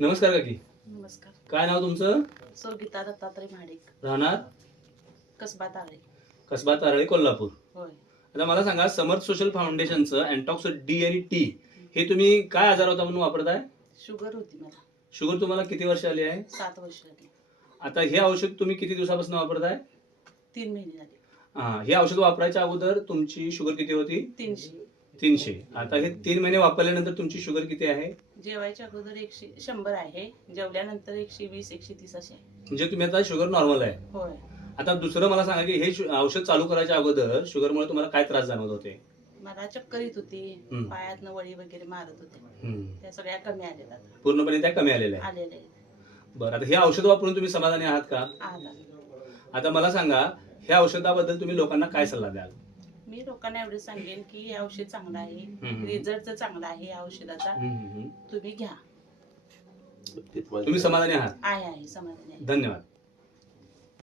नमस्कार काकी. नमस्कार. काय नाव तुमचं? गीता दत्तात्रय महाडिक, राहणार कसबा ताळे. कसबा तारळे, कोल्हापूर. होय. आता मला सांगा, समर्थ सोशल फाउंडेशनचं अँटॉक्स डी आणि टी हे तुम्ही काय आजार होता म्हणून वापरताय? शुगर होती मला. शुगर तुम्हाला किती वर्ष आली आहे? 7 वर्ष झाली. आता हे औषध तुम्ही किती दिवसापासून वापरताय? 3 महिने झाले. हे औषध वापरायच्या अगोदर तुमची शुगर किती होती? 300. आता हे 3 महिने वापरल्यानंतर तुमची शुगर किती आहे? जेवायच्या अगोदर 100 आहे, जेवल्यानंतर 120 130 अशी आहे. म्हणजे तुम्ही आता शुगर नॉर्मल आहे. होय. आता दुसरं मला सांगा की हे औषध चालू करायच्या अगोदर शुगरमुळे तुम्हाला काय त्रास जाणवत होते? मला चक्कर येत होती, पायातनं वळी वगैरे मारत होते. त्या सगळ्या कमी आलेल्या आता. पूर्णपणे त्या कमी आलेल्या आहेत. आलेल्या आहेत. बरं, आता हे औषध वापरून तुम्ही समाधानी आहात का? आला. आता मला सांगा, ह्या औषधाबद्दल तुम्ही लोकांना काय सल्ला द्याल? मी लोकांना एवढं सांगेन की हे औषध चांगलं आहे, रिझल्ट चांगला आहे या औषधाचा, तुम्ही घ्या. तुम्ही समाधानी आहात? आहे समाधानी आहे. धन्यवाद.